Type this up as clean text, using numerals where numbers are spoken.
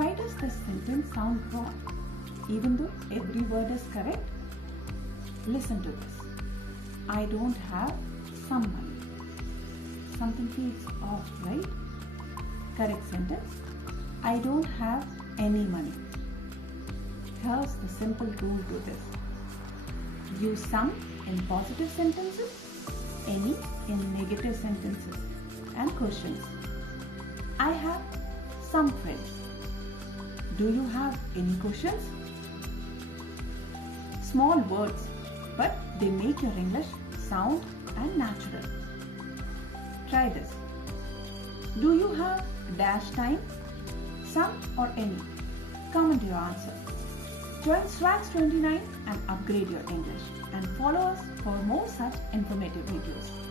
Why does this sentence sound wrong, even though every word is correct? Listen to this. I don't have some money. Something feels off, right? Correct sentence. I don't have any money. Here's the simple rule to this. Use some in positive sentences, any in negative sentences and questions. I have some friends. Do you have any questions? Small words, but they make your English sound and natural. Try this. Do you have dash time? Some or any? Comment your answer. Join Swags 29 and upgrade your English, and follow us for more such informative videos.